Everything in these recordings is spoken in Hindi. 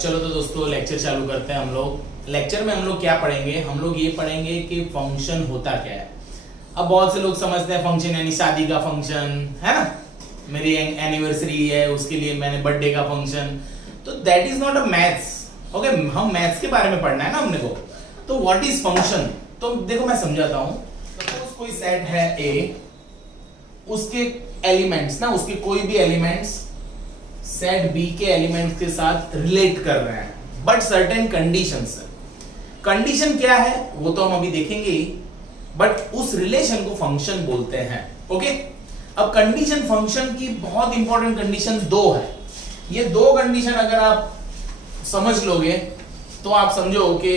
चलो तो दोस्तों लेक्चर चालू करते हैं हम लोग। लेक्चर में हम लोग क्या पढ़ेंगे, हम लोग ये पढ़ेंगे कि फंक्शन होता क्या है। अब बहुत से लोग समझते हैं फंक्शन यानी शादी का फंक्शन है ना, मेरी एनिवर्सरी है उसके लिए मैंने बर्थडे का फंक्शन, तो that is not a maths. Okay, हम मैथ्स के बारे में पढ़ना है ना हमने को। तो व्हाट इज फंक्शन, तो देखो मैं समझाता हूं। सपोज कोई सेट है ए, उसके एलिमेंट्स ना, उसके कोई भी एलिमेंट्स सेट बी के एलिमेंट्स के साथ रिलेट कर रहे हैं, बट सर्टेन कंडीशंस है। कंडीशन क्या है वो तो हम अभी देखेंगे ही, बट उस रिलेशन को फंक्शन बोलते हैं। ओके, अब कंडीशन फंक्शन की बहुत इंपॉर्टेंट कंडीशन दो है। ये दो कंडीशन अगर आप समझ लोगे तो आप समझो कि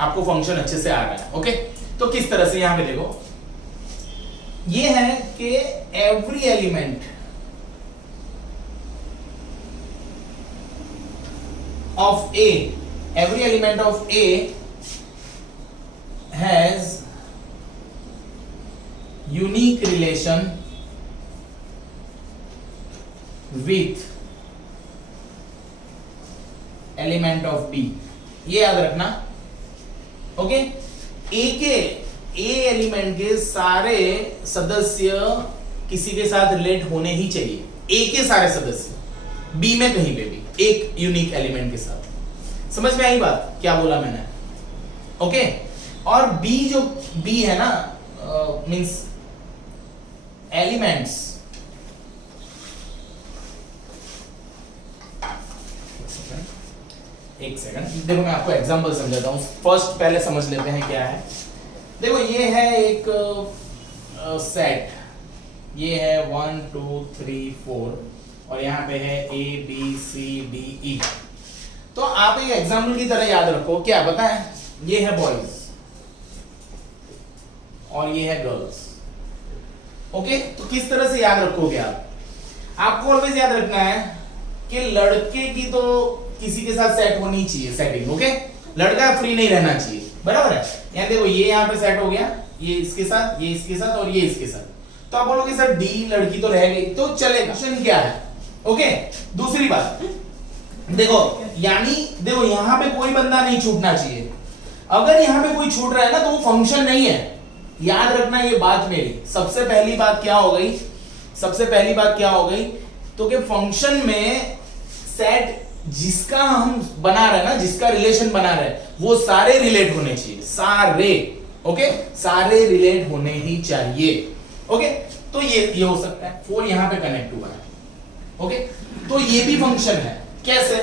आपको फंक्शन अच्छे से आ रहा है। ओके, तो किस तरह से, यहां पे देखो ये है कि every element of A, every element of A has unique relation with element of B। ये याद रखना। ओके, ए एलिमेंट के सारे सदस्य किसी के साथ रिलेट होने ही चाहिए। ए के सारे सदस्य बी में कहीं पे भी एक यूनिक एलिमेंट के साथ। समझ में आई बात क्या बोला मैंने? ओके, और बी जो बी है ना, मींस एलिमेंट्स, एक सेकंड देखो मैं आपको एग्जांपल समझाता हूं। फर्स्ट पहले समझ लेते हैं क्या है। देखो ये है एक सेट, ये है 1 2 3 4 और यहां पे है A B C D E। तो आप एक एग्जाम्पल की तरह याद रखो, क्या पता है, ये है बॉयज और ये है गर्ल्स। ओके, तो किस तरह से याद रखोगे आप? आपको ऑलवेज याद रखना है कि लड़के की तो किसी के साथ सेट होनी चाहिए, सेटिंग। ओके, लड़का फ्री नहीं रहना चाहिए, बराबर है। यहां देखो ये यहां पे सेट हो गया, ये इसके साथ, ये इसके साथ और ये इसके साथ। तो आप बोलोगे सर डी लड़की तो रह गई, तो चलेगा। क्वेश्चन क्या है? ओके, दूसरी बात देखो, यानी देखो यहां पे कोई बंदा नहीं छूटना चाहिए। अगर यहां पे कोई छूट रहा है ना तो वो फंक्शन नहीं है। याद रखना ये बात मेरी। सबसे पहली बात क्या हो गई, सबसे पहली बात क्या हो गई, तो कि फंक्शन में सेट जिसका हम बना रहे हैं ना, जिसका रिलेशन बना रहे हैं, वो सारे रिलेट होने चाहिए, सारे। ओके, सारे रिलेट होने ही चाहिए। ओके, तो ये हो सकता है 4 यहां पे कनेक्ट हुआ है। ओके, तो ये भी फंक्शन है। कैसे?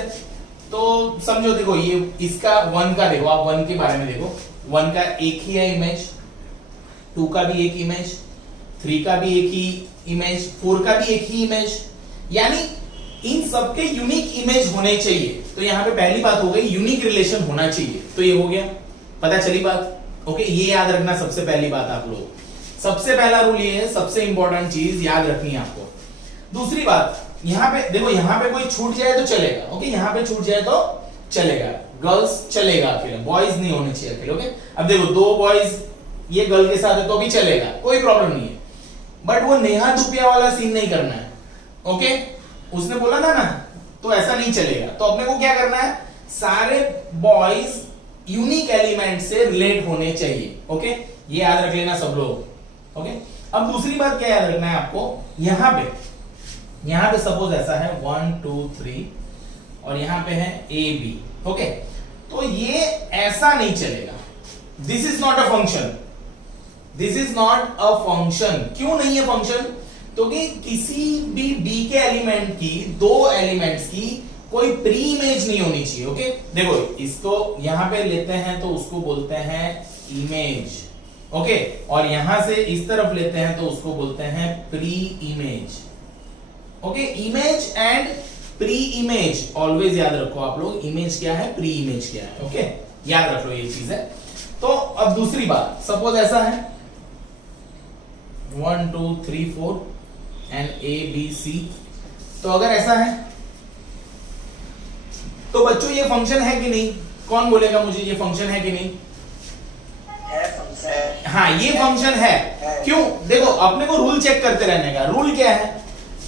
तो समझो, देखो ये इसका 1 का देखो, आप 1 के बारे में देखो, 1 का एक ही है इमेज, 2 का भी एक इमेज, 3 का भी एक ही इमेज, 4 का भी एक ही इमेज, यानी इन सबके यूनिक इमेज होने चाहिए। तो यहां पे पहली बात हो गई, यूनिक रिलेशन होना चाहिए। तो ये हो गया, पता चली बात। ओके, ये याद रखना सबसे पहली बात। आप लोग सबसे पहला रूल ये है, सबसे इंपॉर्टेंट चीज याद रखनी है आपको। दूसरी बात, यहां पे देखो, यहां पे कोई छूट जाए तो चलेगा। ओके, यहां पे छूट जाए तो चलेगा, गर्ल्स चलेगा अकेले, बॉयज नहीं होने चाहिए अकेले। ओके, अब देखो 2 बॉयज ये गर्ल के साथ है तो भी चलेगा, कोई प्रॉब्लम नहीं है, बट वो नेहा धुपिया वाला सीन नहीं करना है। ओके, उसने बोला था ना, तो ऐसा नहीं चलेगा। तो अपने को क्या करना है, सारे बॉयज यूनिक एलिमेंट से रिलेट होने चाहिए। ओके, ये याद रख लेना सब लोग। ओके, अब दूसरी बात क्या याद रखना है आपको, यहां पे सपोज ऐसा है 1 2 3 और यहां पे है A B। ओके, तो ये ऐसा नहीं चलेगा। This is not a function, this is not a function. क्यों नहीं है फंक्शन? तो कि किसी भी B के एलिमेंट की, 2 एलिमेंट्स की कोई प्री इमेज नहीं होनी चाहिए। ओके, देखो इसको यहां पे लेते हैं तो उसको बोलते हैं इमेज। ओके, और यहां से इस तरफ लेते हैं तो उसको बोलते हैं pre image. Okay, image and pre image always याद रखो आप लोग। इमेज क्या है, प्री इमेज क्या है। ओके, याद रख लो ये चीज है। तो अब दूसरी बात, सपोज ऐसा है 1 2 3 4 एंड A B C। तो अगर ऐसा है तो बच्चों ये फंक्शन है कि नहीं? कौन बोलेगा मुझे ये फंक्शन है कि नहीं? हाँ, ये फंक्शन है। क्यों? देखो अपने को रूल चेक करते रहने का। रूल क्या है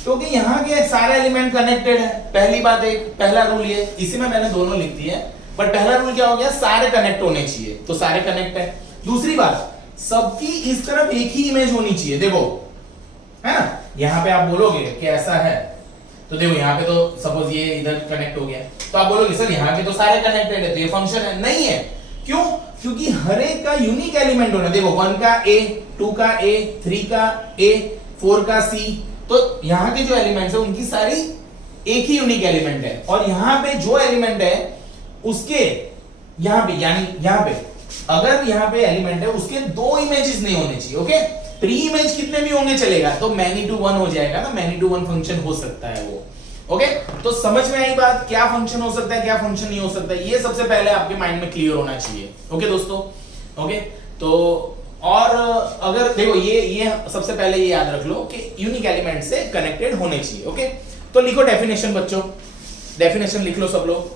क्योंकि यहाँ के सारे एलिमेंट कनेक्टेड है। पहली बात, एक पहला रूल ये, इसी में मैंने दोनों लिख दिए, बट पहला रूल क्या हो गया, सारे कनेक्ट होने चाहिए, तो सारे कनेक्ट है। दूसरी बात, सबकी इस तरफ एक ही इमेज होनी चाहिए। देखो, है ना, यहाँ पे आप बोलोगे कि ऐसा है, तो देखो यहाँ पे तो सपोज ये इधर कनेक्ट हो गया, तो आप बोलोगे सर यहाँ पे तो सारे कनेक्टेड है, तो ये फंक्शन है। नहीं है, क्यों? क्योंकि हर एक का यूनिक एलिमेंट होना। देखो 1 का A, 2 का A, 3 का A, 4 का C, तो यहाँ के जो एलिमेंट्स है उनकी सारी एक ही यूनिक एलिमेंट है, और यहाँ पे जो एलिमेंट है उसके यहाँ पे, यानी यहाँ पे अगर यहाँ पे एलिमेंट है उसके 2 इमेजेस नहीं होने चाहिए। ओके, 3 इमेज कितने भी होंगे चलेगा, तो मैनी टू 1 हो जाएगा ना, मैनी टू 1 फंक्शन हो सकता है वो। ओके, तो समझ में आई बात, क्या फंक्शन हो सकता है, क्या फंक्शन नहीं हो सकता, ये सबसे पहले आपके माइंड में क्लियर होना चाहिए। ओके दोस्तों, ओके, तो और अगर देखो ये सबसे पहले ये याद रख लो कि यूनिक एलिमेंट से कनेक्टेड होने चाहिए। ओके, तो लिखो डेफिनेशन बच्चों, डेफिनेशन लिख लो सब लोग,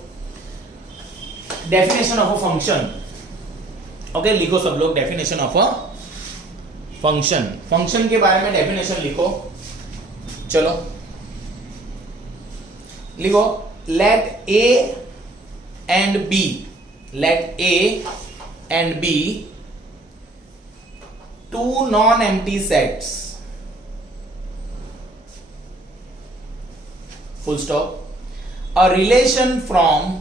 definition of a function. Okay, लिखो सब लोग definition of a function. Function के बारे में डेफिनेशन लिखो, चलो लिखो, late A and B, let A and B two non-empty sets, full stop, a relation from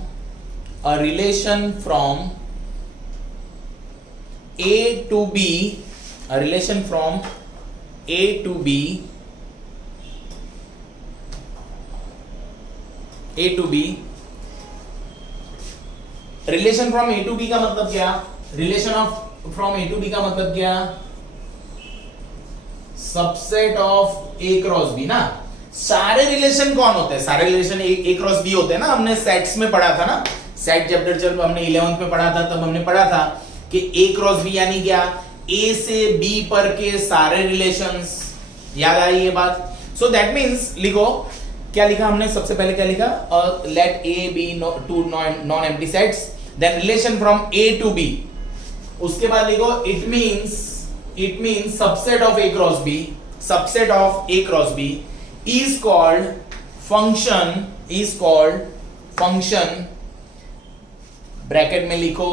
A to B, a relation from A to B, A to B, relation from A to B का मतलब क्या, relation of from A to B का मतलब क्या, subset of A cross B ना। सारे रिलेशन कौन होते हैं, सारे रिलेशन A क्रॉस B होते हैं ना, हमने सेट्स में पढ़ा था ना, सेट चैप्टर जब हमने 11th में पढ़ा था तब हमने पढ़ा था कि A क्रॉस B यानी क्या, A से B पर के सारे रिलेशंस, याद आई ये बात। सो दैट मींस लिखो, क्या लिखा हमने, सबसे पहले क्या लिखा, late A be two non-empty sets, then relation from A to B, उसके बाद लिखो it means subset of A cross B, subset of A cross B is called function, bracket में लिखो,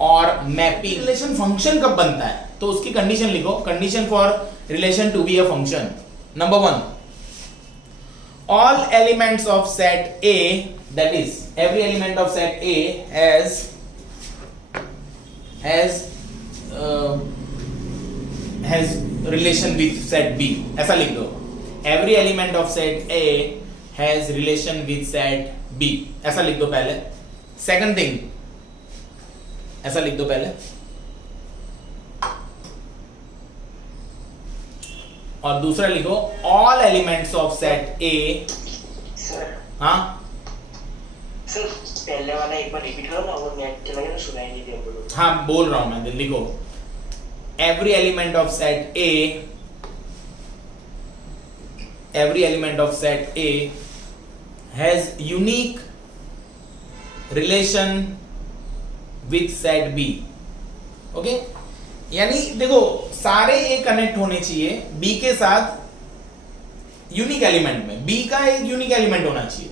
और मैपिंग। रिलेशन फंक्शन कब बनता है, तो उसकी कंडीशन लिखो, condition for relation to be a function. Number 1, all elements of set A, that is every element of set A has relation with set B, ऐसा लिख दो, every element of set A has relation with set B, ऐसा लिख दो पहले। सेकंड थिंग, ऐसा लिख दो पहले, और दूसरा लिखो all elements of set A. Sir, हाँ सर पहले वाला एक बार रिपीट करो ना, वो मैं चला गया ना, सुनाई नहीं दिया बोलो। हाँ बोल रहा हूं मैं, लिखो every element of set A, every element of set A has unique relation with set B. Okay, यानी देखो सारे ए कनेक्ट होने चाहिए बी के साथ यूनिक एलिमेंट में, बी का एक यूनिक एलिमेंट होना चाहिए।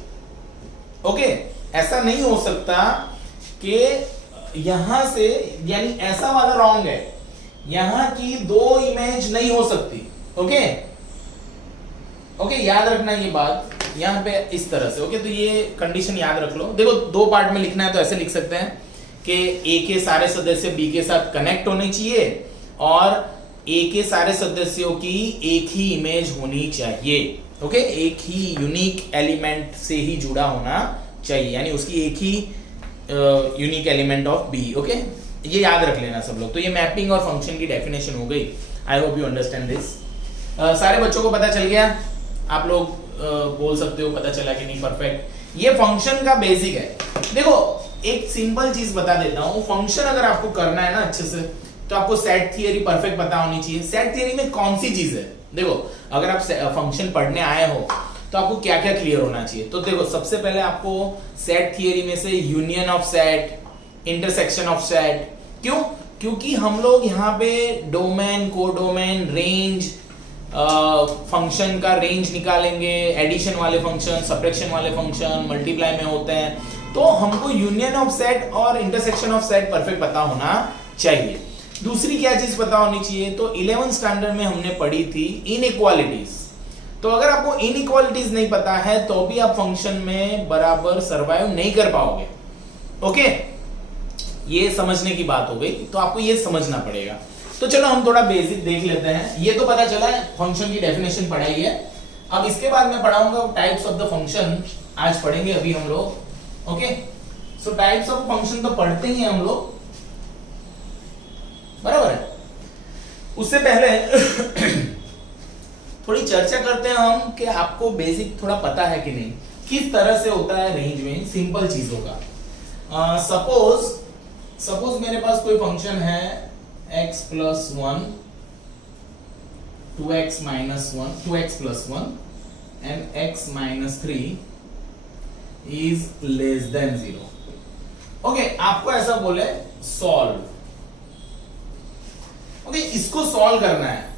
ओके, ऐसा नहीं हो सकता कि यहां से, यानी ऐसा वाला रॉन्ग है, यहां की दो इमेज नहीं हो सकती। ओके ओके, याद रखना ये बात, यहां पे इस तरह से। ओके, तो ये कंडीशन याद रख लो। देखो दो पार्ट में लिखना है तो ऐसे लिख सकते हैं कि ए के सारे सदस्य बी के साथ कनेक्ट होने चाहिए और ए के सारे सदस्यों की एक ही इमेज होनी चाहिए। ओके, एक ही यूनिक एलिमेंट से ही जुड़ा होना चाहिए, यानी उसकी एक ही unique element of b. Okay, ये याद रख लेना सब लोग। तो ये मैपिंग और फंक्शन की डेफिनेशन हो गई। I hope you understand this. सारे बच्चों को पता चल गया? आप लोग बोल सकते हो पता चला कि नहीं, परफेक्ट। ये फंक्शन का बेसिक है। देखो एक सिंपल चीज बता देता हूं, फंक्शन अगर आपको करना है ना अच्छे से, तो आपको सेट थियरी परफेक्ट पता होनी चाहिए। सेट थियरी में कौन सी चीज है, देखो अगर आप फंक्शन पढ़ने आए हो तो आपको क्या क्या क्लियर होना चाहिए। तो देखो सबसे पहले आपको सेट थियरी में से union of set, intersection of set. क्यों? क्योंकि हम लोग यहाँ पे डोमेन, कोडोमेन, रेंज, फंक्शन का रेंज निकालेंगे, एडिशन वाले फंक्शन, सब्ट्रैक्शन वाले फंक्शन मल्टीप्लाई में होते हैं, तो हमको यूनियन ऑफ सेट और इंटरसेक्शन ऑफ सेट परफेक्ट पता होना चाहिए। दूसरी क्या चीज पता होनी चाहिए, तो 11th स्टैंडर्ड में हमने पढ़ी थी इनइक्वालिटीज। तो अगर आपको इनइक्वालिटीज नहीं पता है तो भी आप फंक्शन में बराबर सरवाइव नहीं कर पाओगे। ओके, ये समझने की बात हो गई, तो आपको ये समझना पड़ेगा। तो चलो हम थोड़ा बेसिक देख लेते हैं। ये तो पता चला है, फंक्शन की डेफिनेशन पढ़ाई है। अब इसके बाद मैं पढ़ाऊंगा टाइप्स ऑफ द फंक्शन, आज पढ़ेंगे अभी हम लोग। Okay, so types of function तो पढ़ते ही हैं हम लोग, बराबर है। उससे पहले थोड़ी चर्चा करते हैं हम कि आपको बेसिक थोड़ा पता है कि नहीं, किस तरह से होता है रेंज में सिंपल चीजों का। सपोज मेरे पास कोई फंक्शन है x plus 1, 2x minus 1, 2x plus 1 and x minus 3 is less than 0। Okay, आपको ऐसा बोले सॉल्व। ओके, इसको सॉल्व करना है।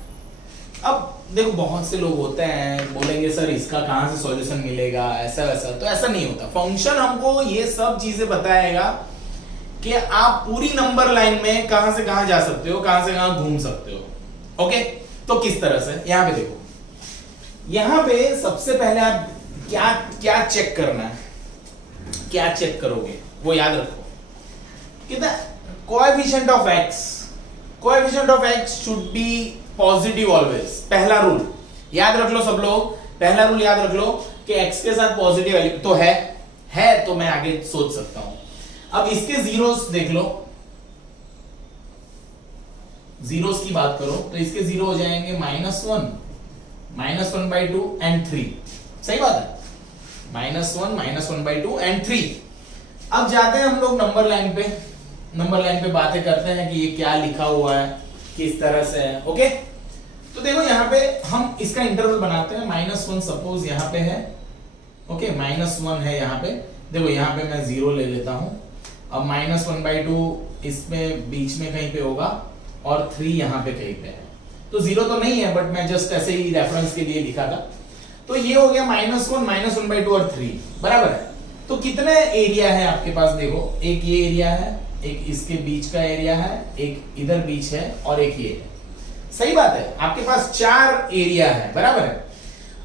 अब देखो बहुत से लोग होते हैं बोलेंगे सर इसका कहां से सॉल्यूशन मिलेगा, ऐसा वैसा, तो ऐसा नहीं होता। फंक्शन हमको ये सब चीजें बताएगा कि आप पूरी नंबर लाइन में कहां से कहां जा सकते हो, कहां से कहां घूम सकते हो। ओके, तो किस तरह से, यहां पे देखो, यहां पे सबसे पहले आप क्या क्या चेक करना है, क्या चेक करोगे वो याद रखो। कितना coefficient of x, coefficient of x should be positive always. पहला रूल याद रख लो सब लोग, पहला रूल याद रख लो कि x के साथ पॉजिटिव वैल्यू तो है तो मैं आगे सोच सकता हूं। अब इसके जीरोस देख लो, जीरोस की बात करो तो इसके जीरो हो जाएंगे -1, -1/2 एंड 3। सही बात है, -1, -1/2 एंड 3। अब जाते हैं हम लोग नंबर लाइन पे, नंबर लाइन पे बातें करते हैं कि ये क्या लिखा हुआ है, किस तरह से है। ओके, तो देखो यहां पे हम इसका इंटरवल बनाते हैं। -1 सपोज यहां पे है, ओके, -1 है यहां पे। देखो यहां पे मैं 0 ले लेता हूं। अब -1/2 इसमें बीच में कहीं पे होगा और 3 यहां पे कहीं पे है, तो 0 तो नहीं है, बट मैं जस्ट ऐसे ही रेफरेंस के लिए लिखा था। तो ये हो गया -1, -1/2 और 3, बराबर है। तो कितने एरिया है आपके पास, देखो एक ये एरिया है, एक इसके बीच का एरिया है, एक इधर बीच है और एक ये है। सही बात है, आपके पास 4 एरिया है, बराबर है।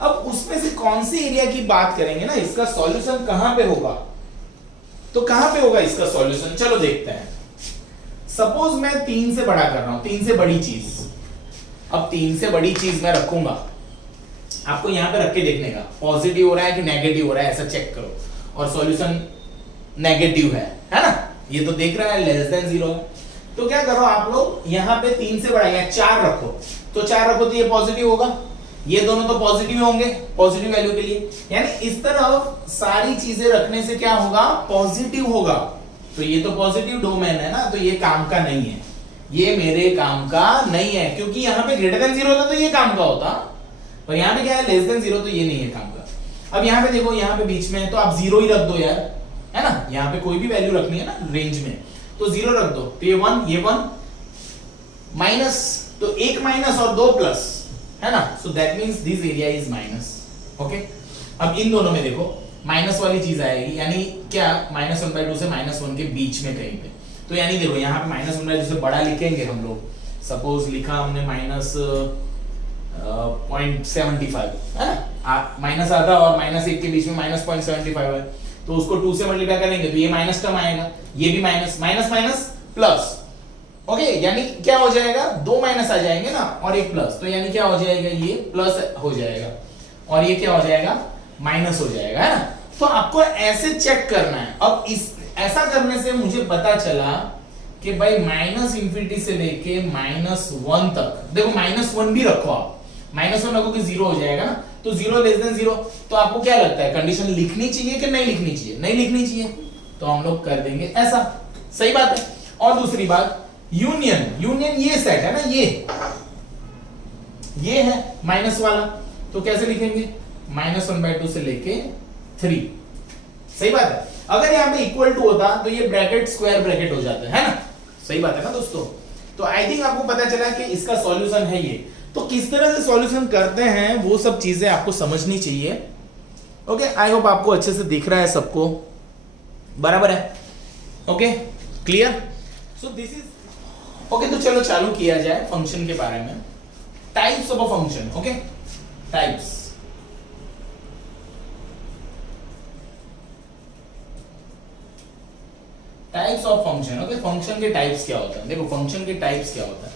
अब उसमें से कौन सी एरिया की बात करेंगे ना, इसका सॉल्यूशन कहां पे होगा, तो कहां पे होगा इसका सॉल्यूशन, चलो देखते हैं। सपोज मैं 3 से बड़ा कर रहा हूं, 3 से बड़ी चीज। अब 3 से बड़ी चीज मैं रखूंगा, आपको यहां पे रख के देखने का पॉजिटिव हो रहा है कि नेगेटिव हो रहा है, ऐसा चेक करो। और सॉल्यूशन नेगेटिव है ना, ये तो देख रहा है लेस देन 0 है। तो क्या करो आप लोग, यहां पे 3 से बड़ा या 4 रखो, तो 4 रखो तो ये पॉजिटिव होगा, ये दोनों तो पॉजिटिव होंगे पॉजिटिव वैल्यू के लिए। यानी इस तरफ सारी चीजें रखने से क्या होगा, पॉजिटिव होगा। तो ये तो पॉजिटिव डोमेन है ना, तो ये काम का नहीं है, ये मेरे काम का नहीं है, क्योंकि यहां पे ग्रेटर देन 0 होता तो ये काम का होता, और यहां पे क्या है लेस देन 0, तो ये नहीं है काम का। अब यहां पे देखो, यहां पे बीच में है तो आप 0 ही रख दो यार, है ना, यहां पे कोई भी वैल्यू रखनी है ना रेंज में, तो 0 रख दो। तो ये 1, ये 1 माइनस, तो एक माइनस और 2 प्लस, है ना, so that means this area is minus. Okay, अब इन दोनों में देखो माइनस वाली चीज आएगी, यानी क्या, -1/2 से -1 के बीच में कहीं पे। तो यानी देखो यहाँ पे -1/2 से बड़ा लिखेंगे हम लोग, सपोज लिखा हमने -0.75, है ना, माइनस आधा और -1 के बीच में -0.75 है, तो उसको 2 से मल्टीप्लाई करेंगे तो ये माइनस टर्म आएगा, ये भी minus, minus minus plus. Okay, यानी क्या हो जाएगा, 2 माइनस आ जाएंगे ना और एक प्लस, तो यानी क्या हो जाएगा, ये प्लस हो जाएगा और ये क्या हो जाएगा, माइनस हो जाएगा, है ना। तो आपको ऐसे चेक करना है। अब इस ऐसा करने से मुझे पता चला कि भाई -∞ से लेके -1 तक, देखो -1 भी रखो आप, -1 रखो कि 0 हो जाएगा ना, तो 0 लेस देन 0। तो आपको क्या लगता है, कंडीशन लिखनी चाहिए कि नहीं लिखनी चाहिए, नहीं लिखनी चाहिए, तो हम लोग कर देंगे ऐसा। सही बात है। और दूसरी बात, यूनियन, यूनियन ये सेट है ना, ये है माइनस वाला, तो कैसे लिखेंगे, -1/2 से लेके 3। सही बात है। अगर यहां पे इक्वल टू होता तो ये ब्रैकेट स्क्वायर ब्रैकेट हो जाता है ना, सही बात है ना दोस्तों। तो आई थिंक आपको पता चला कि इसका सॉल्यूशन है ये। तो किस तरह से सॉल्यूशन करते हैं वो सब चीजें आपको समझनी चाहिए। ओके, आई होप आपको अच्छे से दिख रहा है सबको, बराबर है? Okay, clear? So this is okay. तो चलो चालू किया जाए फंक्शन के बारे में। Types of a function. Okay, types. Types of function. Okay, function के टाइप्स क्या होता है? देखो फंक्शन के टाइप्स क्या होता है।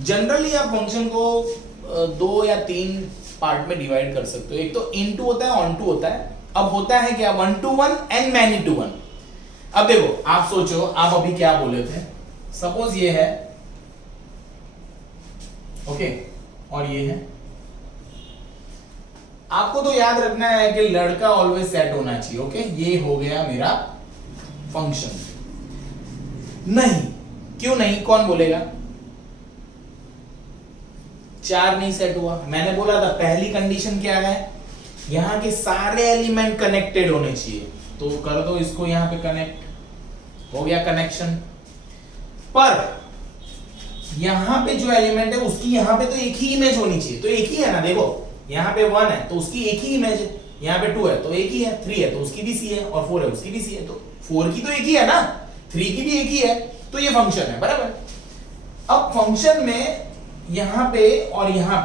जनरली आप फंक्शन को 2 या 3 पार्ट में डिवाइड कर सकते हो। एक तो इनटू होता है, ऑन टू होता है। अब होता है क्या, 1 to 1 एंड मैनी टू 1। अब देखो आप सोचो, आप अभी क्या बोले थे, सपोज ये है, ओके, और ये है। आपको तो याद रखना है कि लड़का ऑलवेज सेट होना चाहिए। ओके, ये हो गया मेरा फंक्शन। नहीं, क्यों नहीं? कौन बोलेगा? 4 नहीं सेट हुआ। मैंने बोला था पहली कंडीशन क्या है, यहां के सारे एलिमेंट कनेक्टेड होने चाहिए। तो कर दो इसको यहां पे कनेक्ट, हो गया कनेक्शन। पर यहां पे जो एलिमेंट है उसकी यहां पे तो एक ही इमेज होनी चाहिए। तो एक ही है ना, देखो यहां पे 1 है तो उसकी एक ही इमेज है, यहां पे 2 है तो एक ही है, 3 है तो उसकी भी सी है, और 4 है उसकी भी सी है। तो 4 की तो एक ही है ना, 3 की भी एक ही है। तो ये फंक्शन है, बराबर। अब फंक्शन में यहां पे और यहां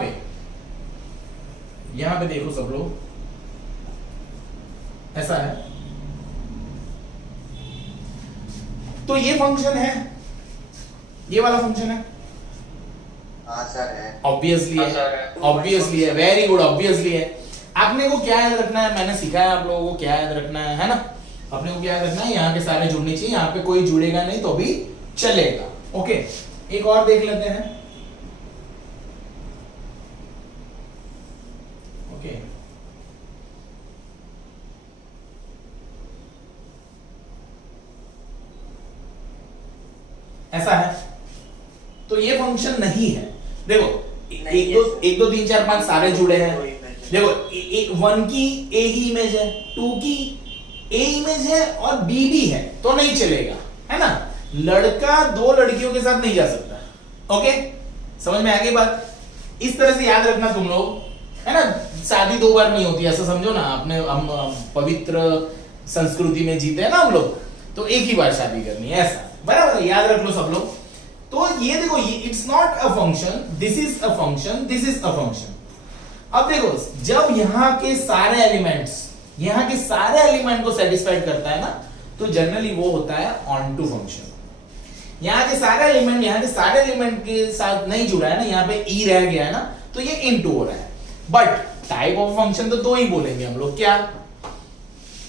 पे देखो सब लोग, ऐसा है। तो ये फंक्शन है, ये वाला फंक्शन है। हाँ सर है। ऑब्वियसली है, ऑब्वियसली है, वेरी गुड, ऑब्वियसली है। आपने को क्या याद रखना है, मैंने सिखाया आप लोगों को क्या याद रखना है ना? अपने को क्या याद रखना है, यहाँ के सारे जुड़ने चाहिए, यहाँ पे कोई जुड़ेगा नहीं तो भी चलेगा। ओके, एक और देख लेते हैं। ओके, ऐसा है तो ये फंक्शन नहीं है। देखो एक दो 3 4 5 सारे जुड़े हैं। देखो 1 की ए ही इमेज है, 2 की ए इमेज है और बी भी है, तो नहीं चलेगा, है ना? लड़का 2 लड़कियों के साथ नहीं जा सकता। ओके, समझ में आ गई बात? इस तरह से याद रखना तुम लोग, है ना? शादी 2 बार नहीं होती, ऐसा समझो ना। आपने हम पवित्र संस्कृति में जीते हैं ना हम लोग, तो एक ही बार शादी करनी है, ऐसा, बराबर? याद रख लो सब लोग। तो ये देखो, ये it's not a function, this is a function, this is a function. अब देखो, जब यहां के सारे एलिमेंट को सेटिस्फाइड करता है ना, तो जनरली वो होता है ऑन टू फंक्शन। यहां के सारे एलिमेंट के साथ नहीं जुड़ा है ना, यहां पे ई रह गया है ना, तो ये इनटू हो रहा है। बट टाइप ऑफ फंक्शन तो 2 ही बोलेंगे हम लोग, क्या?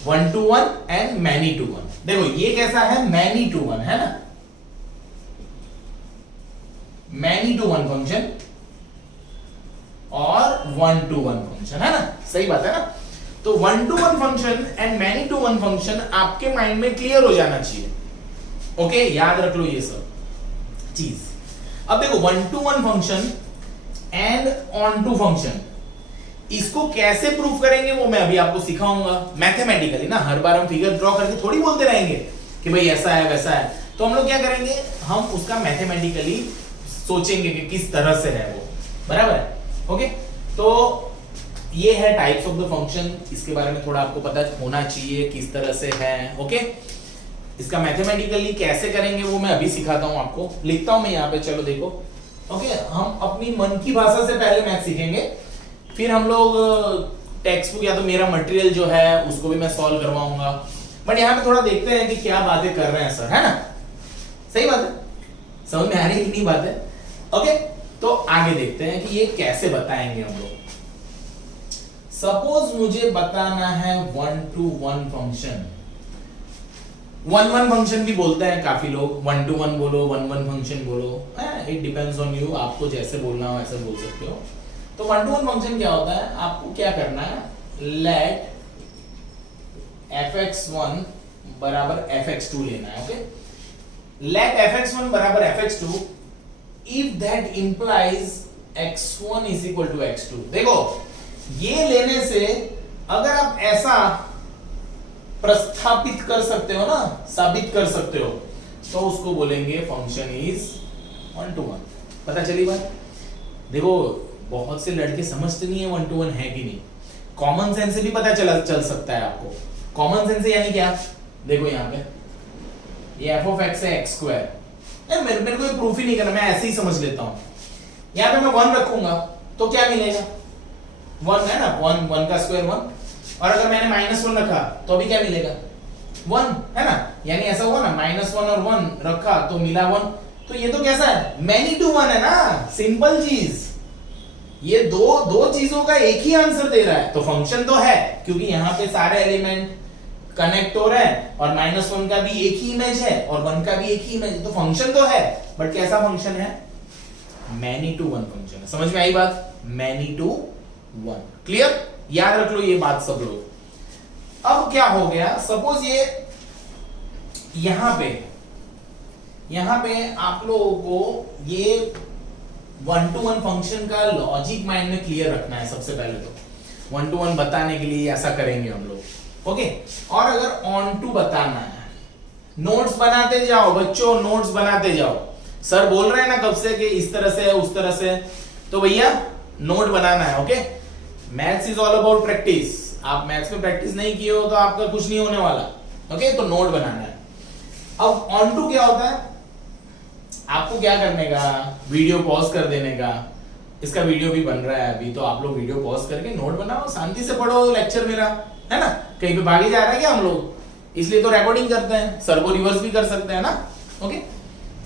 1 to 1 एंड मैनी टू 1। देखो ये कैसा है, मैनी टू 1 है ना, मैनी टू 1 फंक्शन और 1 to 1 फंक्शन, है ना? सही बात है ना? तो 1 to 1 function and many to 1 function आपके माइंड में क्लियर हो जाना चाहिए। ओके, याद रख लो ये सब चीज। अब देखो 1 to 1 function and onto function, इसको कैसे प्रूफ करेंगे वो मैं अभी आपको सिखाऊंगा मैथमेटिकली ना। हर बार हम फिगर ड्रॉ करके थोड़ी बोलते रहेंगे कि भाई ऐसा है वैसा है। तो हम लोग क्या करेंगे, हम उसका मैथमेटिकली सोचेंगे कि किस तरह से है वो, बराबर है? ओके, तो ये है टाइप्स ऑफ द फंक्शन। इसके बारे में थोड़ा आपको पता होना चाहिए किस तरह से है। ओके, इसका मैथमेटिकली कैसे करेंगे वो मैं अभी सिखाता हूं आपको। लिखता हूं मैं यहाँ पे, चलो देखो। ओके, हम अपनी मन की भाषा से पहले मैथ सीखेंगे, फिर हम लोग टेक्स्ट बुक या तो मेरा मटेरियल जो है उसको भी मैं सॉल्व करवाऊंगा। बट यहाँ पे थोड़ा देखते हैं कि क्या बातें कर रहे हैं सर, है ना? सही बात है, समझ में आ रही है कि नहीं बात है? ओके, तो आगे देखते हैं कि ये कैसे बताएंगे हम लोग। सपोज मुझे बताना है 1 to 1 फंक्शन। 1 फंक्शन भी बोलते हैं काफी लोग, 1 to 1 बोलो, 1 फंक्शन बोलो, इट डिपेंड्स ऑन यू, आपको जैसे बोलना हो ऐसे बोल सकते हो। तो 1 to 1 फंक्शन क्या होता है, आपको क्या करना है, लेट fx1 बराबर fx2 लेना है। ओके, लेट fx1 बराबर fx2 if that implies x1 is equal to x2। देखो ये लेने से अगर आप ऐसा प्रस्थापित कर सकते हो ना, साबित कर सकते हो, तो उसको बोलेंगे फंक्शन इज 1 to 1। पता चली बात? देखो बहुत से लड़के समझते नहीं है 1 to 1 है कि नहीं। कॉमन सेंस से भी पता चल सकता है आपको। कॉमन सेंस से यानी क्या, देखो यहाँ पे ये f of x है x स्क्वायर, मेरे को ये प्रूफ ही नहीं करना, मैं ऐसे ही समझ लेता हूँ। यहाँ पे मैं 1 रखूंगा तो क्या मिलेगा, 1 है ना, 1 का स्क्वायर 1, और अगर मैंने -1 रखा तो अभी क्या मिलेगा, 1 है ना, यानी ऐसा हुआ ना, -1 और 1 रखा तो मिला 1। तो ये तो कैसा है, मैनी टू 1 है ना, सिंपल चीज। ये दो चीजों का एक ही आंसर दे रहा है, तो फंक्शन तो है, क्योंकि यहाँ पे सारे एलिमेंट कनेक्ट हो रहे हैं, और -1 का भी एक ही इमेज है और 1 का भी एक ही इमेज है, तो फंक्शन तो है, बट कैसा फंक्शन है, मैनी टू 1 फंक्शन है। समझ में आई बात, मैनी टू 1, क्लियर, याद रख लो ये बात सब लोग। अब क्या हो गया, सपोज ये यहां पे आप लोगों को ये 1 to 1 फंक्शन का लॉजिक माइंड में क्लियर रखना है। सबसे पहले तो 1 to 1 बताने के लिए ऐसा करेंगे हम लोग, ओके। और अगर ऑन टू बताना है, नोट्स बनाते जाओ बच्चों, नोट्स बनाते जाओ। सर बोल रहे हैं ना कब से कि इस तरह से उस तरह से, तो भैया नोट बनाना है, okay. Maths is all about practice. आप मैथ्स में प्रैक्टिस नहीं किए हो तो आपका कुछ नहीं होने वाला, ओके। तो नोट बनाना है। अब ऑन टू क्या होता है, आपको क्या करने का, वीडियो पॉज कर देने का। इसका वीडियो भी बन रहा है अभी, तो आप लोग वीडियो पॉज करके नोट बनाओ, शांति से पढ़ो लेक्चर मेरा, है ना। कहीं पे भागे जा रहा है क्या हम लोग, इसलिए तो रिकॉर्डिंग करते हैं, सर को रिवर्स भी कर सकते हैं ना, ओके।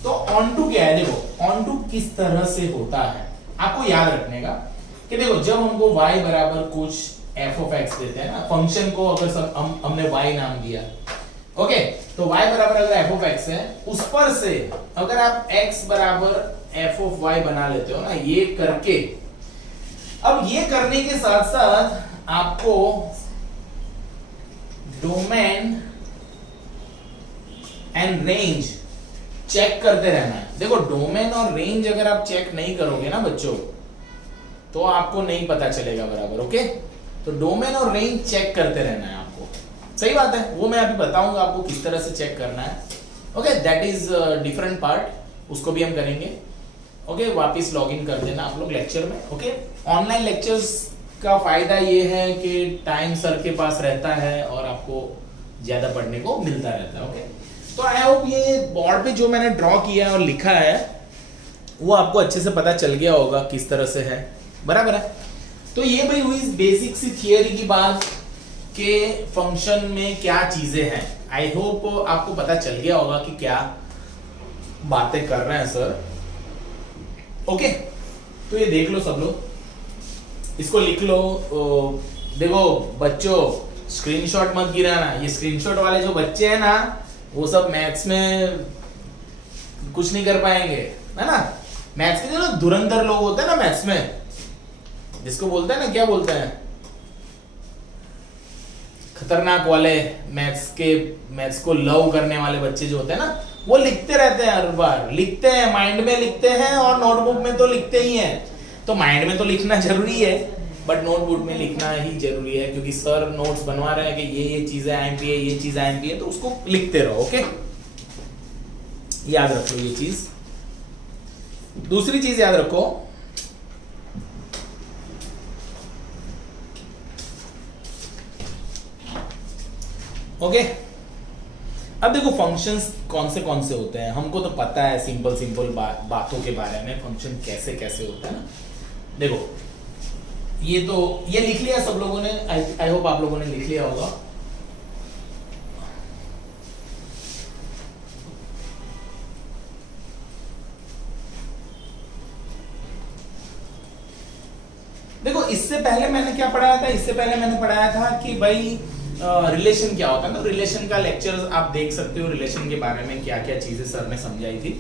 तो ऑन टू क्या है, देखो ऑन टू किस तरह से होता है आपको याद रखने का, कि देखो जब हमको y बराबर कुछ f of x देते हैं ना, फंक्शन को अगर हमने y नाम दिया, ओके, तो y बराबर अगर f of x है, उस पर से अगर आप x बराबर f of y बना लेते हो ना, ये करके, अब ये करने के साथ साथ आपको डोमेन एंड रेंज चेक करते रहना है। देखो डोमेन और रेंज अगर आप चेक नहीं करोगे ना बच्चों, तो आपको नहीं पता चलेगा बराबर, ओके। तो डोमेन और रेंज चेक करते रहना है आपको, सही बात है, वो मैं अभी बताऊंगा आपको किस तरह से चेक करना है, okay. That is different part, उसको भी हम करेंगे, ओके। वापिस लॉग इन कर देना आप लोग लेक्चर में, ओके। ऑनलाइन लेक्चर्स का फायदा ये है कि टाइम सर के पास रहता है और आपको ज्यादा पढ़ने को मिलता रहता है, ओके। तो आई होप ये बोर्ड पे जो मैंने ड्रॉ किया है और लिखा है वो आपको अच्छे से पता चल गया होगा किस तरह से है, बराबर है। तो ये भाई हुई बेसिक सी थियरी की बात के फंक्शन में क्या चीजें हैं। आई होप आपको पता चल गया होगा कि क्या बातें कर रहे हैं सर, ओके। तो ये देख लो सब लोग, इसको लिख लो। देखो बच्चों स्क्रीनशॉट मत गिराना, ये स्क्रीनशॉट वाले जो बच्चे हैं ना, वो सब मैथ्स में कुछ नहीं कर पाएंगे, है ना। मैथ्स के जो धुरंधर लोग होते हैं ना मैथ्स में, जिसको बोलते हैं ना, क्या बोलते हैं, खतरनाक वाले, मैथ्स को लव करने वाले बच्चे जो होते हैं ना, वो लिखते रहते हैं, हर बार लिखते हैं, माइंड में लिखते हैं और नोटबुक में तो लिखते ही हैं। तो माइंड में तो लिखना जरूरी है, बट नोटबुक में लिखना ही जरूरी है, क्योंकि सर नोट्स बनवा रहे हैं कि ये चीजें आईएमपी है, ये चीज आईएमपी है, तो उसको लिखते रहो, ओके। याद रखो ये चीज। दूसरी चीज याद रखो, ओके। अब देखो फंक्शंस कौन से होते हैं, हमको तो पता है सिंपल बातों के बारे में, फंक्शन कैसे कैसे होता है ना। देखो ये लिख लिया सब लोगों ने, आई होप आप लोगों ने लिख लिया होगा। देखो इससे पहले मैंने क्या पढ़ाया था, इससे पहले मैंने पढ़ाया था कि भाई रिलेशन क्या होता है ना। रिलेशन का लेक्चर आप देख सकते हो, रिलेशन के बारे में क्या क्या चीजें सर ने समझाई थी,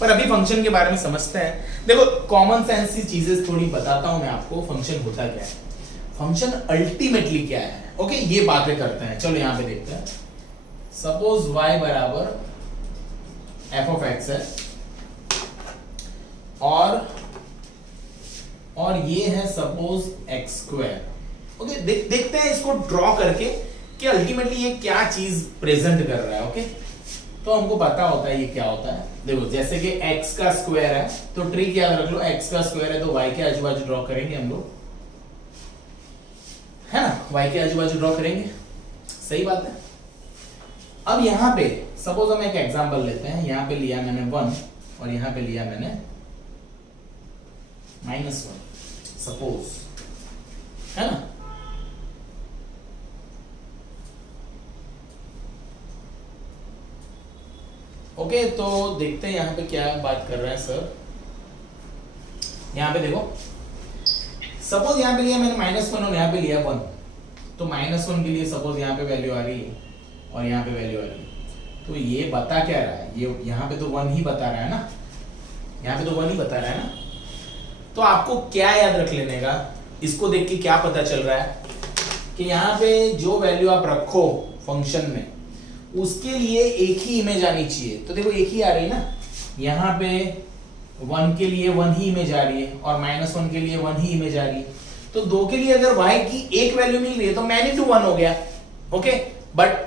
पर अभी फंक्शन के बारे में समझते हैं। देखो कॉमन सेंस की चीजें थोड़ी बताता हूं मैं आपको, फंक्शन होता क्या है, फंक्शन अल्टीमेटली क्या है, ओके। ये बातें करते हैं, चलो यहां पे देखते हैं। सपोज y बराबर f of x है, और ये है सपोज x स्क्वायर, ओके। देखते हैं इसको ड्रॉ करके कि अल्टीमेटली ये क्या चीज प्रेजेंट कर रहा है, ओके। तो हमको पता होता है ये क्या होता है। देखो जैसे कि x का स्क्वायर है तो ट्रिक याद रख लो, x का स्क्वायर है तो y के आजू बाजू ड्रॉ करेंगे हम लोग, है ना, y के आजू बाजू ड्रॉ करेंगे, सही बात है। अब यहां पे सपोज हम एक एग्जांपल लेते हैं, यहां पे लिया मैंने 1 और यहां पे लिया मैंने -1 सपोज, है ना। ओके तो देखते हैं यहां पे क्या बात कर रहा है सर। यहां पे देखो सपोज यहां पे लिया मैंने -1 और यहां पे लिया 1, तो -1 के लिए सपोज यहां पे वैल्यू आ रही है और यहां पे वैल्यू आ रही है, तो ये बता क्या रहा है, ये यहां पे तो 1 ही बता रहा है ना, यहां पे तो 1 ही बता रहा है ना। तो आपको क्या याद रख लेने का, इसको देख के क्या पता चल रहा है कि यहां पे जो वैल्यू आप रखो फंक्शन में उसके लिए एक ही इमेज आनी चाहिए। तो देखो एक ही आ रही है ना, यहाँ पे 1 के लिए 1 ही इमेज आ रही है और -1 के लिए 1 ही इमेज आ रही है, तो 2 के लिए अगर y की एक वैल्यू मिल रही है तो मैनी टू 1 हो गया। ओके बट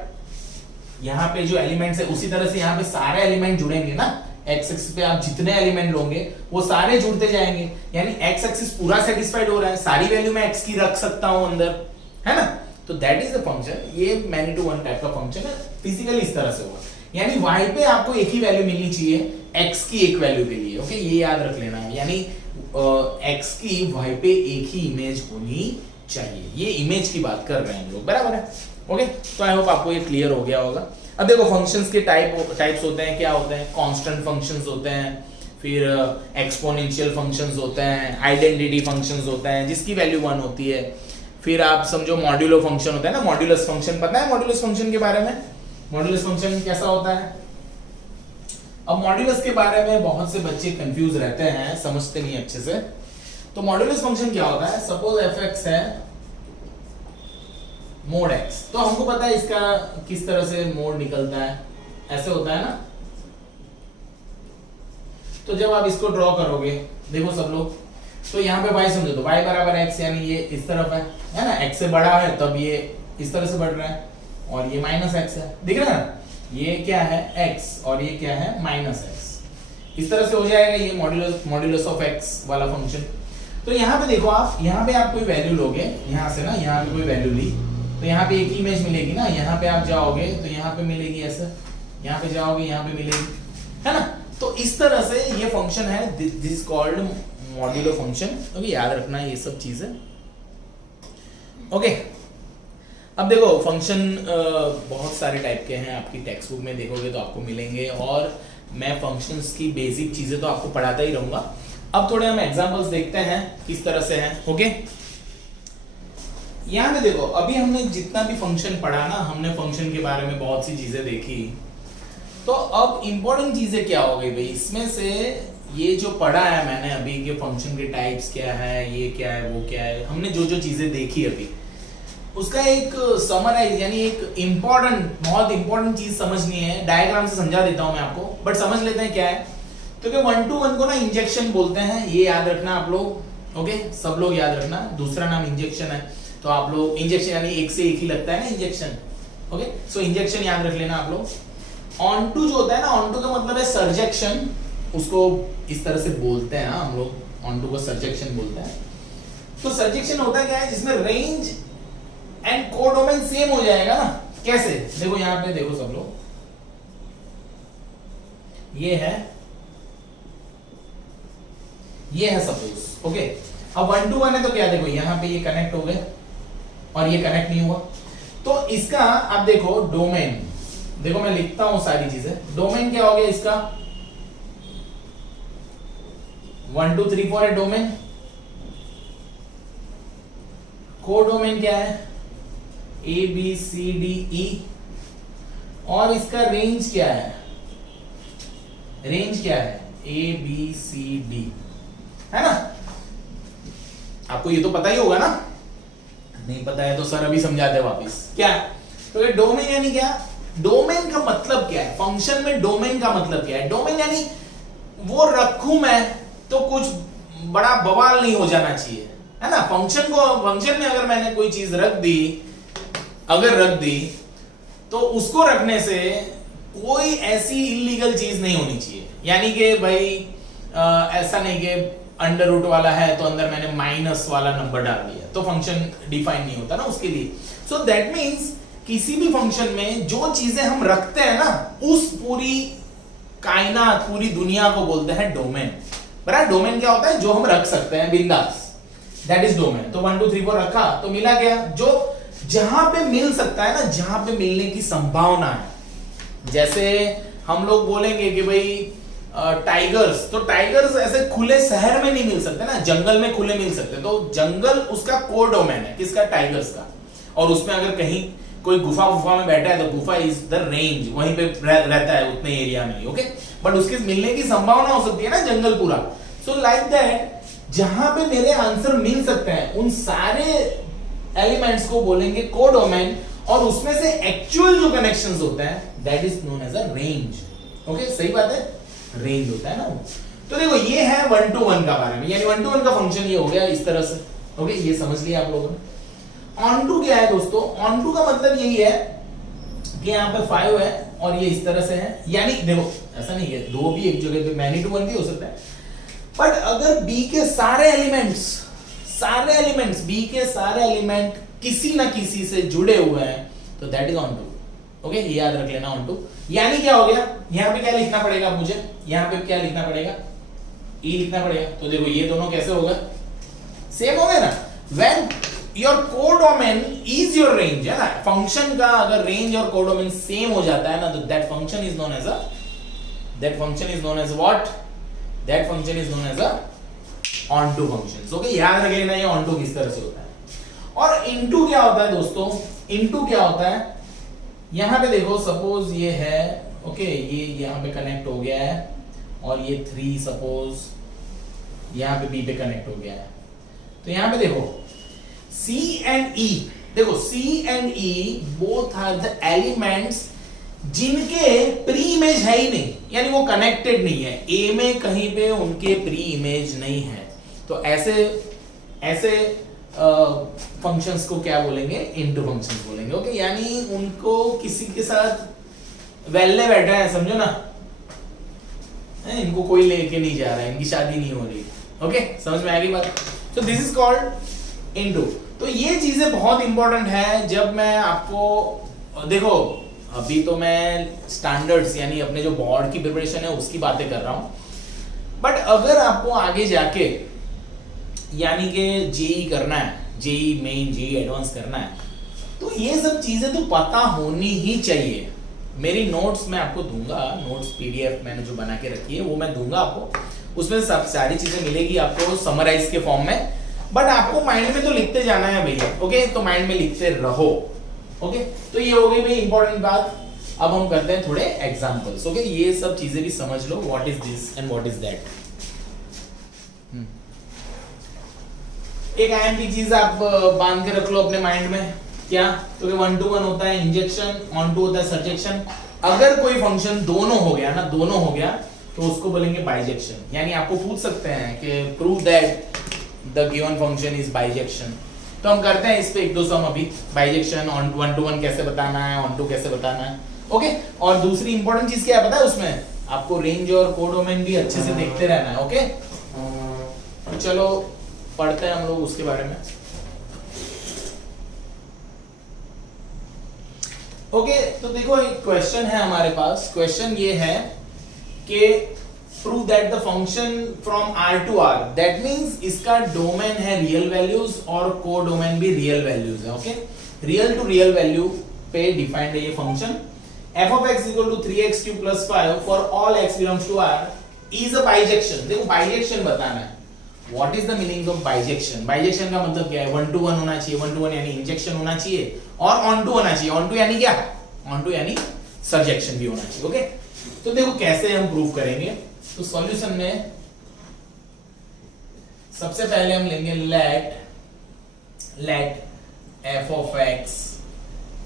यहाँ पे जो एलिमेंट्स है उसी तरह से यहाँ पे सारे एलिमेंट जुड़ेंगे ना, x एक्सिस पे आप जितने एलिमेंट लोगे वो सारे जुड़ते जाएंगे, यानी x एक्सिस पूरा सेटिस्फाइड हो रहा है, सारी वैल्यू मैं x की रख सकता हूं अंदर, है ना। तो दैट इज द फंक्शन, ये मैनी टू 1 टाइप का फंक्शन है, फिजिकली इस तरह से होगा, यानी y पे आपको एक ही वैल्यू मिलनी चाहिए x की एक वैल्यू के लिए। ओके ये याद रख लेना है, यानी x की y पे एक ही इमेज होनी चाहिए, ये इमेज की बात कर रहे हैं हम लोग, बराबर है। ओके तो आई होप आपको ये क्लियर हो गया होगा। अब देखो फंक्शंस के टाइप्स होते हैं, क्या होते हैं, कांस्टेंट फंक्शंस होते हैं, फिर एक्सपोनेंशियल फंक्शंस होते हैं, आइडेंटिटी फंक्शंस होते हैं जिसकी वैल्यू 1 होती है, फिर आप समझो मॉड्यूलो फंक्शन होता है ना, मॉड्यूलस फंक्शन, पता है मॉड्यूलस फंक्शन के बारे में, मॉड्यूलस फंक्शन कैसा होता है। अब मॉड्यूलस के बारे में बहुत से बच्चे कंफ्यूज रहते हैं, समझते नहीं अच्छे से। तो मॉड्यूलस फंक्शन क्या होता है, सपोज fx है मोड x, तो हमको पता है इसका किस तरह से मोड निकलता है, ऐसे होता है ना। तो जब आप इसको ड्रॉ करोगे देखो सब लोग, तो यहाँ पे y समझो तो y बराबर x, यानी ये इस तरफ है ना, x से बड़ा है तब ये इस तरह से बढ़ रहा है, और ये -x है, दिख रहा है ना, ये क्या है x और ये क्या है -x, इस तरह से हो जाएगा ये मॉड्यूलस ऑफ x वाला फंक्शन। तो यहाँ पे देखो आप, यहाँ पे आप कोई वैल्यू लोगे, यहाँ से ना, यहाँ पे कोई वैल्यू ली तो यहाँ पे एक इमेज मिलेगी ना, यहाँ पे आप जाओगे तो यहाँ पे मिलेगी ऐसे, यहाँ पे जाओगे यहाँ पे मिलेगी, है ना। तो इस तरह से ये फंक्शन है, this is called modulo function. Okay याद रखना ये सब चीजें। ओके अब देखो फंक्शन बहुत सारे टाइप के हैं, आपकी टेक्स्ट बुक में देखोगे तो आपको मिलेंगे, और मैं फंक्शंस की बेसिक चीजें तो आपको पढ़ाता ही रहूंगा। अब थोड़े हम एग्जांपल्स देखते हैं किस तरह से हैं। ओके यहाँ पे देखो अभी हमने जितना भी फंक्शन पढ़ा ना, हमने फंक्शन के बारे में बहुत सी चीजें देखी, तो अब इंपॉर्टेंट चीजें क्या हो गई भाई इसमें से, ये जो पढ़ा है मैंने अभी के फंक्शन के टाइप्स क्या है, ये क्या है, वो क्या है, हमने जो जो चीजें देखी अभी उसका एक समराइज, यानी एक इंपॉर्टेंट, बहुत इंपॉर्टेंट चीज समझनी है। डायग्राम से समझा देता हूं मैं आपको, बट समझ लेते हैं क्या है। तो क्या 1 to 1 को ना इंजेक्शन बोलते हैं, ये याद रखना आप लोग। ओके सब लोग याद रखना, दूसरा नाम इंजेक्शन है, तो आप लोग इंजेक्शन यानी एक से एक ही लगता है ना इंजेक्शन। ओके सो इंजेक्शन याद रख लेना आप लोग। ऑनटू जो होता है ना, ऑनटू का मतलब है सर्जेक्शन, उसको इस तरह से बोलते हैं ना हम लोग, ऑनटू को सर्जेक्शन बोलते हैं। तो सर्जेक्शन होता क्या है, जिसमें रेंज एंड कोडोमेन सेम हो जाएगा ना। कैसे, देखो यहां पे देखो सब लोग, ये है सपोज। ओके अब 1 to 1 है तो क्या, देखो यहां पे ये कनेक्ट हो गए और ये कनेक्ट नहीं हुआ, तो इसका अब देखो डोमेन, देखो मैं लिखता हूं सारी चीजें। डोमेन क्या हो गया इसका, 1 2 3 4 है डोमेन। कोडोमेन क्या है, A B C D E, और इसका रेंज क्या है, रेंज क्या है A B C D, है ना। आपको ये तो पता ही होगा ना, नहीं पता है तो सर अभी समझाते हैं वापिस। क्या तो ये डोमेन यानी क्या, डोमेन का मतलब क्या है, फंक्शन में डोमेन का मतलब क्या है। डोमेन यानी वो रखूं मैं तो कुछ बड़ा बवाल नहीं हो जाना चाहिए, है ना। फंक्शन में अगर मैंने कोई चीज रख दी तो उसको रखने से कोई ऐसी इलीगल चीज नहीं होनी चाहिए, यानी कि भाई ऐसा नहीं कि अंडर रूट वाला है तो अंदर मैंने माइनस वाला नंबर डाल दिया तो फंक्शन डिफाइन नहीं होता ना उसके लिए। सो दैट मींस किसी भी फंक्शन में जो चीजें हम रखते हैं ना, उस पूरी कायनात, पूरी दुनिया को बोलते हैं डोमेन। बराबर, डोमेन क्या होता है? जो हम रख सकते हैं बिंदास, दैट इज डोमेन। तो 1 2 3 4 रखा तो मिला गया। जो जहां पे मिल सकता है ना, जहां पे मिलने की संभावना है, जैसे हम लोग बोलेंगे कि भाई टाइगर्स, तो टाइगर्स ऐसे खुले शहर में नहीं मिल सकते ना, जंगल में खुले मिल सकते। तो जंगल उसका कोर डोमेन है, किसका? टाइगर्स का। और उसमें अगर कहीं कोई गुफा में बैठा है तो गुफा इज द रेंज, वहीं पे रहता है उतने एरिया में, ओके। बट उसके मिलने की संभावना हो सकती है ना जंगल पूरा। सो लाइक दैट, जहां पे मेरे आंसर मिल सकते हैं उन सारे एलिमेंट्स को बोलेंगे कोडोमेन, और उसमें से एक्चुअल जो कनेक्शंस होते हैं that is known as a range. Okay, सही बात है, रेंज होता है ना वो। तो देखो ये है 1 to 1 का बारे में, यानी 1 to 1 का फंक्शन ये हो गया इस तरह से। ओके, ये समझ लिया आप लोगों ने। ऑन टू क्या है दोस्तों? ऑन टू का मतलब यही है कि यहाँ पे 5 है और ये इस तरह से है, यानी देखो ऐसा नहीं है दो भी एक जगह पे, मैनी टू 1 भी हो सकता है। बट अगर बी के सारे एलिमेंट्स बी के सारे एलिमेंट किसी ना किसी से जुड़े हुए हैं तो that is onto. Okay, ये याद रख लेना, ऑन टू। यानी क्या हो गया? यहाँ पे क्या लिखना पड़ेगा मुझे? यहाँ पे क्या लिखना पड़ेगा? ई लिखना पड़ेगा। तो देखो ये दोनों कैसे होगा? सेम हो गए ना। When your codomain is your range, है ना, फंक्शन का अगर रेंज और कोडोमेन सेम हो जाता है ना, तो that function is known as what? That function is known as a onto function. Okay, याद रख लेना ये ऑन टू किस तरह से होता है। और इनटू क्या होता है दोस्तों? इनटू क्या होता है? यहां पे देखो, सपोज ये है, ओके, ये यहां पे कनेक्ट हो गया है और ये 3 सपोज यहां पे बी पे कनेक्ट हो गया है। तो यहां पे देखो C and E, देखो C and E both are the elements जिनके प्री इमेज है ही नहीं, यानी वो कनेक्टेड नहीं है। A में कहीं पे उनके प्री इमेज नहीं है, तो ऐसे फंक्शंस को क्या बोलेंगे? इनटू फंक्शंस बोलेंगे। ओके, यानी उनको किसी के साथ वेल्ले बैठा है, समझो ना, इनको कोई लेके नहीं जा रहा है, इनकी शादी नहीं हो रही। ओके, समझ में आ गई बात? So this is called into. तो ये चीजें बहुत इंपॉर्टेंट है। जब मैं आपको देखो, अभी तो मैं स्टैंडर्ड्स यानी अपने जो बोर्ड की प्रिपरेशन है उसकी बातें कर रहा हूं, बट अगर आपको आगे जाके यानी कि जेई करना है, जेई मेन, जेई एडवांस करना है, तो ये सब चीजें तो पता होनी ही चाहिए। मेरी नोट्स मैं आपको दूंगा, नोट्स पीडीएफ मैंने जो बना के रखी है वो मैं दूंगा आपको, उसमें सब सारी चीजें मिलेगी आपको समराइज के फॉर्म में। बट आपको माइंड में तो लिखते जाना है भैया। ओके, तो माइंड में लिखते रहो। ओके, तो ये हो गई भाई इंपॉर्टेंट बात। अब हम करते हैं थोड़े एग्जांपल्स। ओके, ये सब चीजें भी समझ लो, what is this and what is that. एक आईएमपी चीज आप बांध के रख लो अपने माइंड में, क्या? क्योंकि 1 to 1 होता है इंजेक्शन, ऑन टू होता है सर्जेक्शन। अगर कोई फंक्शन दोनों हो गया ना, दोनों हो गया, तो उसको बोलेंगे बाइजेक्शन। यानी आपको पूछ सकते हैं कि prove that the given function is bijection. तो हम करते हैं इस पे 1 2 सम अभी। बाइजेक्शन, ऑन 1 to 1 कैसे बताना है, ऑन टू कैसे बताना है। ओके, और दूसरी इंपॉर्टेंट चीज क्या है पता है? उसमें आपको रेंज और कोडोमेन भी अच्छे से देखते रहना है। ओके, चलो पढ़ते हैं हम लोग उसके बारे में। ओके, तो देखो एक क्वेश्चन है हमारे पास। क्वेश्चन ये है कि prove that the function from R to R, that means इसका डोमेन है रियल वैल्यूज और कोडोमेन भी रियल वैल्यूज है। Okay, real to real value पे डिफाइंड है ये फंक्शन। f of x equal to 3x cube plus 5 for all x belongs to R is a bijection। देखो बाइजेक्शन बताना है। What is the meaning of bijection? Bijection का मतलब क्या है? 1 to 1 होना चाहिए, 1 to 1 यानी इंजेक्शन होना चाहिए, और ऑन टू होना चाहिए। ऑन टू यानी क्या? ऑन टू यानी सर्जेक्शन भी होना चाहिए। ओके, तो देखो कैसे हम प्रूव करेंगे। तो सॉल्यूशन में सबसे पहले हम लेंगे late f of x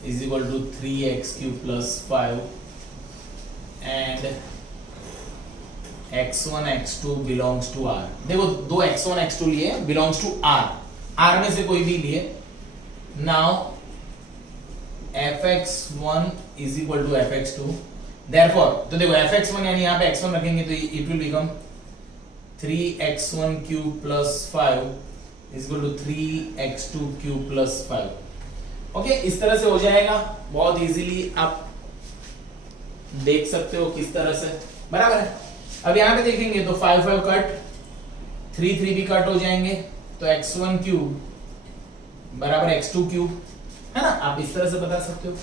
is equal to 3x cube plus 5 and x1 x2 belongs to R। देखो दो x1 x2 लिए, belongs to R, R में से कोई भी लिए। now fx1 is equal to fx2 therefore तो देखो fx1 यानी यहाँ पे x1 रखेंगे तो it will become 3x1 cube plus 5 is equal to 3x2 cube plus 5। Okay, इस तरह से हो जाएगा, बहुत इजीली आप देख सकते हो किस तरह से, बराबर है। अब यहाँ पे देखेंगे तो 5 5 कट, 3 3 भी कट हो जाएंगे, तो x1 क्यूब बराबर x2 क्यूब, है ना, आप इस तरह से बता सकते हो।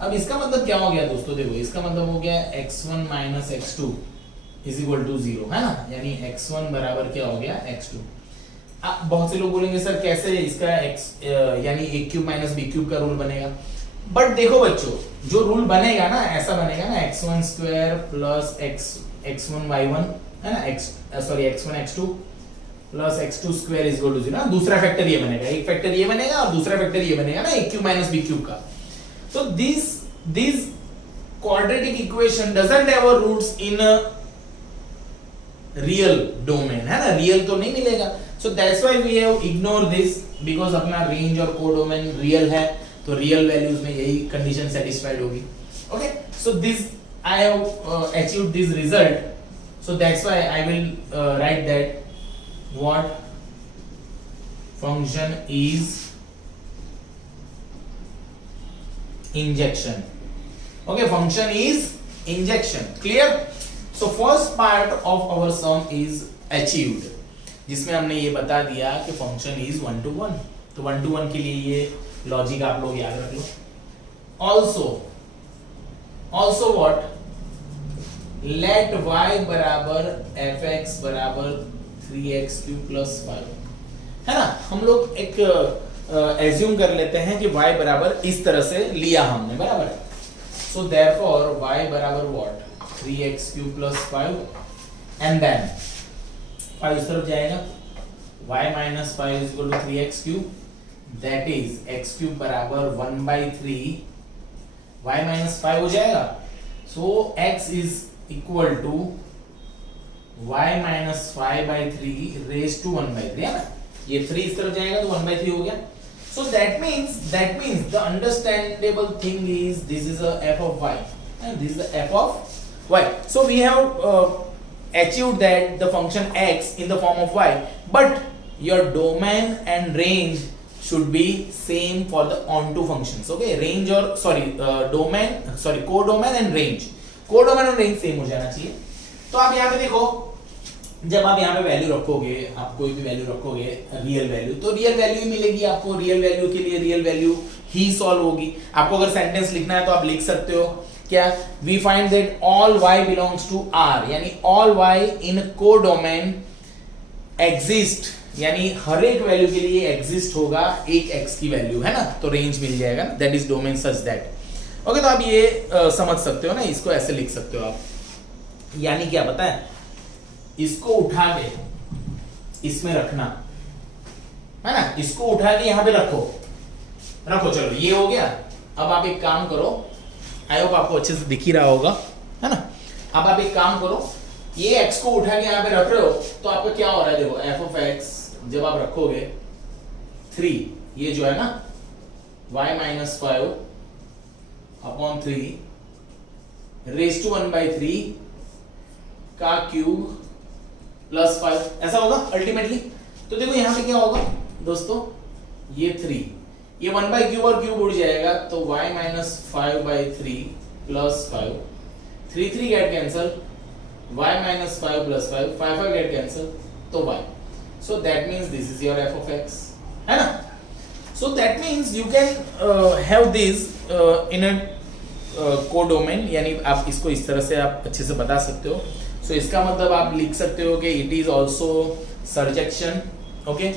अब इसका मतलब क्या हो गया दोस्तों, देखो इसका मतलब हो गया x1 minus x2 is equal to 0, है ना, यानी x1 बराबर क्या हो गया x2। अब बहुत से लोग बोलेंगे सर कैसे इसका x यानी a cube minus b cube का रूल बनेगा, बट देखो बच्चों जो रूल बनेगा ना ऐसा बनेगा ना, x1 square plus x1 y1, है ना, x1 x2 plus x2 square is equal to 0। दूसरा फैक्टर ये बनेगा, एक फैक्टर ये बनेगा और दूसरा फैक्टर ये बनेगा ना, a cube minus b cube का। So this quadratic equation doesn't have a roots in a real domain, है ना, real तो नहीं मिलेगा। So that's why we have ignored this because अपना range और codomain real है, तो real values में यही condition satisfied होगी। Okay, so this I have achieved this result, so that's why I will write that what function is injection। Okay, function is injection, clear? So first part of our sum is achieved, जिसमें हमने ये बता दिया कि function is 1 to 1, तो 1 to 1 के लिए ये लॉजिक आप लोग याद रख लो। also what, let y बराबर fx बराबर 3x क्यूब प्लस 5, है ना, हम लोग एक एज्यूम कर लेते हैं कि y बराबर इस तरह से लिया हमने, बराबर है। सो देयरफॉर y बराबर what, 3x cube plus 5 and then 5 इस तरफ जाएगा, y minus 5 is equal to 3x cube, that is x cube बराबर 1/3 y माइनस 5 हो जाएगा। So x is equal to y minus 5/3 raise to 1/3, है ना, ये 3 इस तरफ जाएगा तो 1/3 हो गया। So that means the understandable thing is this is a f of y and this is the f of y. So we have achieved that the function x in the form of y, but your domain and range should be same for the onto functions. Okay, range or codomain and range, codomain and range same हो जाना चाहिए। तो आप यहाँ पे देखो, जब आप यहाँ पे वैल्यू रखोगे, आप कोई भी वैल्यू रखोगे रियल वैल्यू, तो रियल वैल्यू ही मिलेगी आपको, रियल वैल्यू के लिए रियल वैल्यू ही सॉल्व होगी। आपको अगर सेंटेंस लिखना है तो आप लिख सकते हो क्या, we find that all y belongs to r, यानी all y in codomain exist, यानी हर एक वैल्यू के लिए एग्जिस्ट होगा एक x की वैल्यू, है ना, तो रेंज मिल जाएगा, that is domain such that. Okay, तो आप ये समझ सकते हो ना, इसको ऐसे लिख सकते हो आप, यानी क्या पता है, इसको उठा के इसमें रखना, है ना, इसको उठा के यहां पे रखो, चलो ये हो गया। अब आप एक काम करो, आई होप आपको अच्छे से दिख ही रहा होगा, है ना। अब आप एक काम करो, ये x को उठा के यहां पे रख रहे हो, तो आपका क्या हो रहा है, देखो f of x जब आप रखोगे 3, ये जो है ना y minus 5 upon 3 raise to 1/3 का क्यूब प्लस 5, ऐसा होगा अल्टीमेटली। तो देखो यहां पे क्या होगा दोस्तों, ये 3, ये 1/क्यूब और क्यूब उड़ जाएगा, तो y minus 5/3 plus 5, 3 3 get cancel, y minus 5 plus 5, 5 5 get cancel, तो y। So that means this is your f of x, है ना। So that means you can have this in a codomain, यानी आप इसको इस तरह से आप अच्छे से बता सकते हो। सो इसका मतलब आप लिख सकते हो कि it is also surjection. Okay,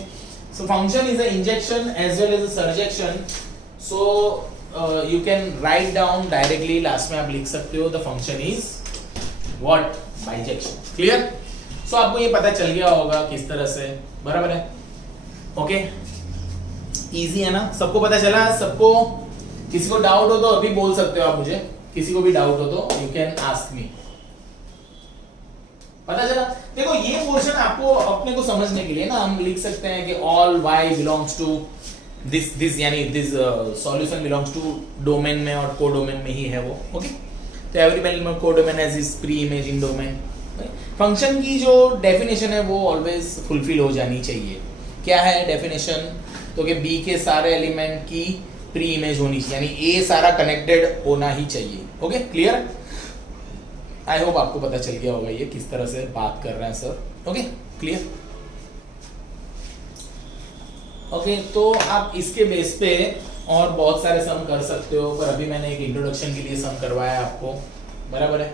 so function is a injection as well as a surjection. So you can write down directly, last में आप लिख सकते हो the function is what, bijection. Clear? So आपको ये पता चल गया होगा किस तरह से, बराबर है। ओके, इजी है ना, सबको पता चला, सबको, किसी को डाउट हो तो अभी बोल सकते हो आप मुझे, किसी को भी डाउट हो तो यू कैन आस्क मी। पता चला? देखो ये पोर्शन आपको अपने को समझने के लिए ना हम लिख सकते हैं कि all y belongs to this यानी this solution belongs to domain में और कोडोमेन में ही है वो। ओके, तो every codomain has his pre imaging domain. Function की जो डेफिनेशन है वो ऑलवेज फुलफिल हो जानी चाहिए। क्या है डेफिनेशन? तो कि बी के सारे एलिमेंट की प्री इमेज होनी चाहिए, यानी ए सारा कनेक्टेड होना ही चाहिए। Okay, clear? आई होप आपको पता चल गया होगा ये किस तरह से बात कर रहे हैं सर। Okay, clear? ओके, तो आप इसके बेस पे और बहुत सारे सम कर सकते हो, पर अभी मैंने एक इंट्रोडक्शन के लिए सम करवाया आपको, बराबर है।